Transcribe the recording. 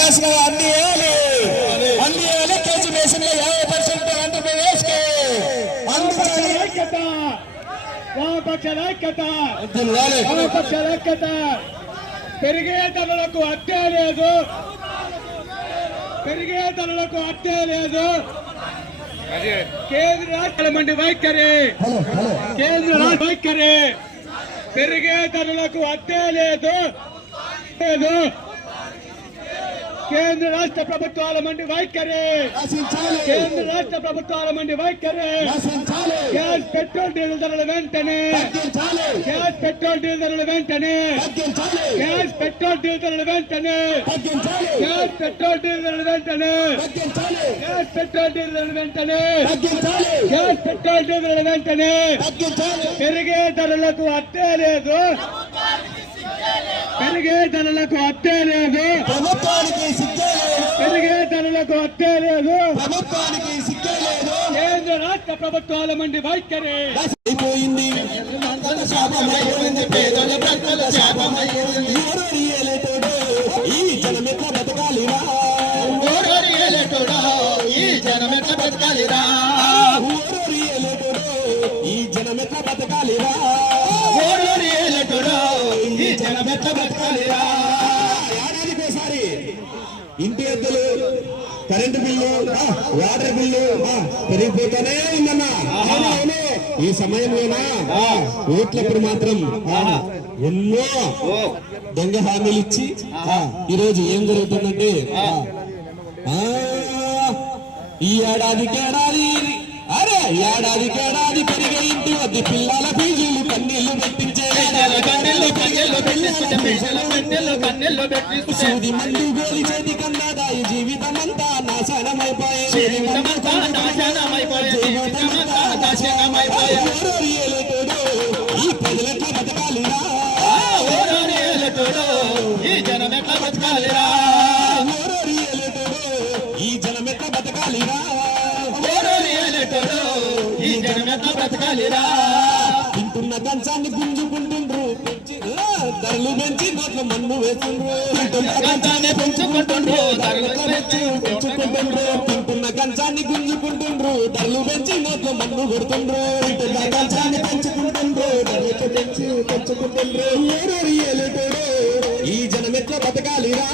Gas అన్ని వేయాలి, అన్ని వేయాలి. కేజీ మేషన్ 50% ఆంధ్రప్రదేశ్ ఐక్యత. పెరిగే ధరలకు అట్టే లేదు, పెరిగే ధరలకు అట్టే లేదు. కేంద్ర రాష్ట్రాల మండి వైఖరి, కేంద్ర రాష్ట్ర వైఖరి. పెరిగే ధరలకు అట్టే లేదు. కేంద్ర రాష్ట్ర ప్రభుత్వాల మండి వైఖరి, కేంద్ర రాష్ట్ర ప్రభుత్వాల మండి వైఖరి. గ్యాస్ పెట్రోల్ డీజిల్ ధరలు వెంటనే, గ్యాస్ పెట్రోల్ డీజిల్ ధరలు వెంటనే, గ్యాస్ పెట్రోల్ డీజిల్ ధరలు వెంటనే, గ్యాస్ పెట్రోల్ డీజిల్ ధరలు వెంటనే, గ్యాస్ పెట్రోల్ డీజిల్ ధరలు వెంటనే, గ్యాస్ పెట్రోల్ డీజిల్ ధరలు వెంటనే. పెరిగే ధరలకు అట్టే లేదు, పెరిగే ధరలకు అట్టే లేదు, ప్రభుత్వానికి సిగ్గే లేదు, పెరిగే ధరలకు అట్టే లేదు. ప్రభుత్వానికి సిగ్గే లేదు. కేంద్ర రాష్ట్ర ప్రభుత్వాల మండి వైఖరి అయిపోయింది, శాపమైపోయింది, పేదల బ్రతుకుల శాపమైపోయింది. ఓరోరియలేటోడో ఈ జనమెట్ల బతకాలిరా, ఓరోరియలేటోడో ఈ జనమెట్ల బతకాలిరా, ఓరోరియలేటోడో ఈ జనమెట్ల బతకాలిరా, ఓరోరియలేటోడో ఈ జనమెట్ల బతకాలిరా. ఏడాదికోసారి ఇంటి అద్దెలు, కరెంటు బిల్లు, వాటర్ బిల్లు పెరిగిపోతానే ఉందన్నా. ఈ సమయంలోనా ఓట్లప్పుడు మాత్రం ఎన్నో దొంగ హామీలు ఇచ్చి ఈరోజు ఏం జరుగుతుందంటే ఈ ఏడాదికేడాది, అరే ఏడాదికేడాది పెరిగే ఇంటి వద్ద పిల్లల ఫీజులు కన్నీళ్లు పెట్టించే, సూది మందు గోలి చేతి కన్నాదాయి జీవితమంతా నాశనమైపోయే, ఈ ప్రజలెట్లా బతకాలిరా, ఈ జనమెట్ల బతకాలిరా, ఈ జనమెట్లా బతకాలిరా, ఈ జనమెట్ల బతకాలిరా. తింటున్న కంచాన్ని గుంజుకుంటుండ్రు, ధరలు పెంచి నోట్ల మన్ను వేస్తుండ్రు, కంచాన్ని పెంచుకుంటుండ్రు, పెంచుకుంటుండ్రు, తింటున్న కంచాన్ని గుంజుకుంటుండ్రు, ధరలు పెంచి నోట్ల మన్ను కొడుతుండ్రు, కంచాన్ని పెంచుకుంటుండ్రు, ధరలు పెంచుకుంటుండ్రు. ఈ జనం ఎట్లా బతకాలిరా.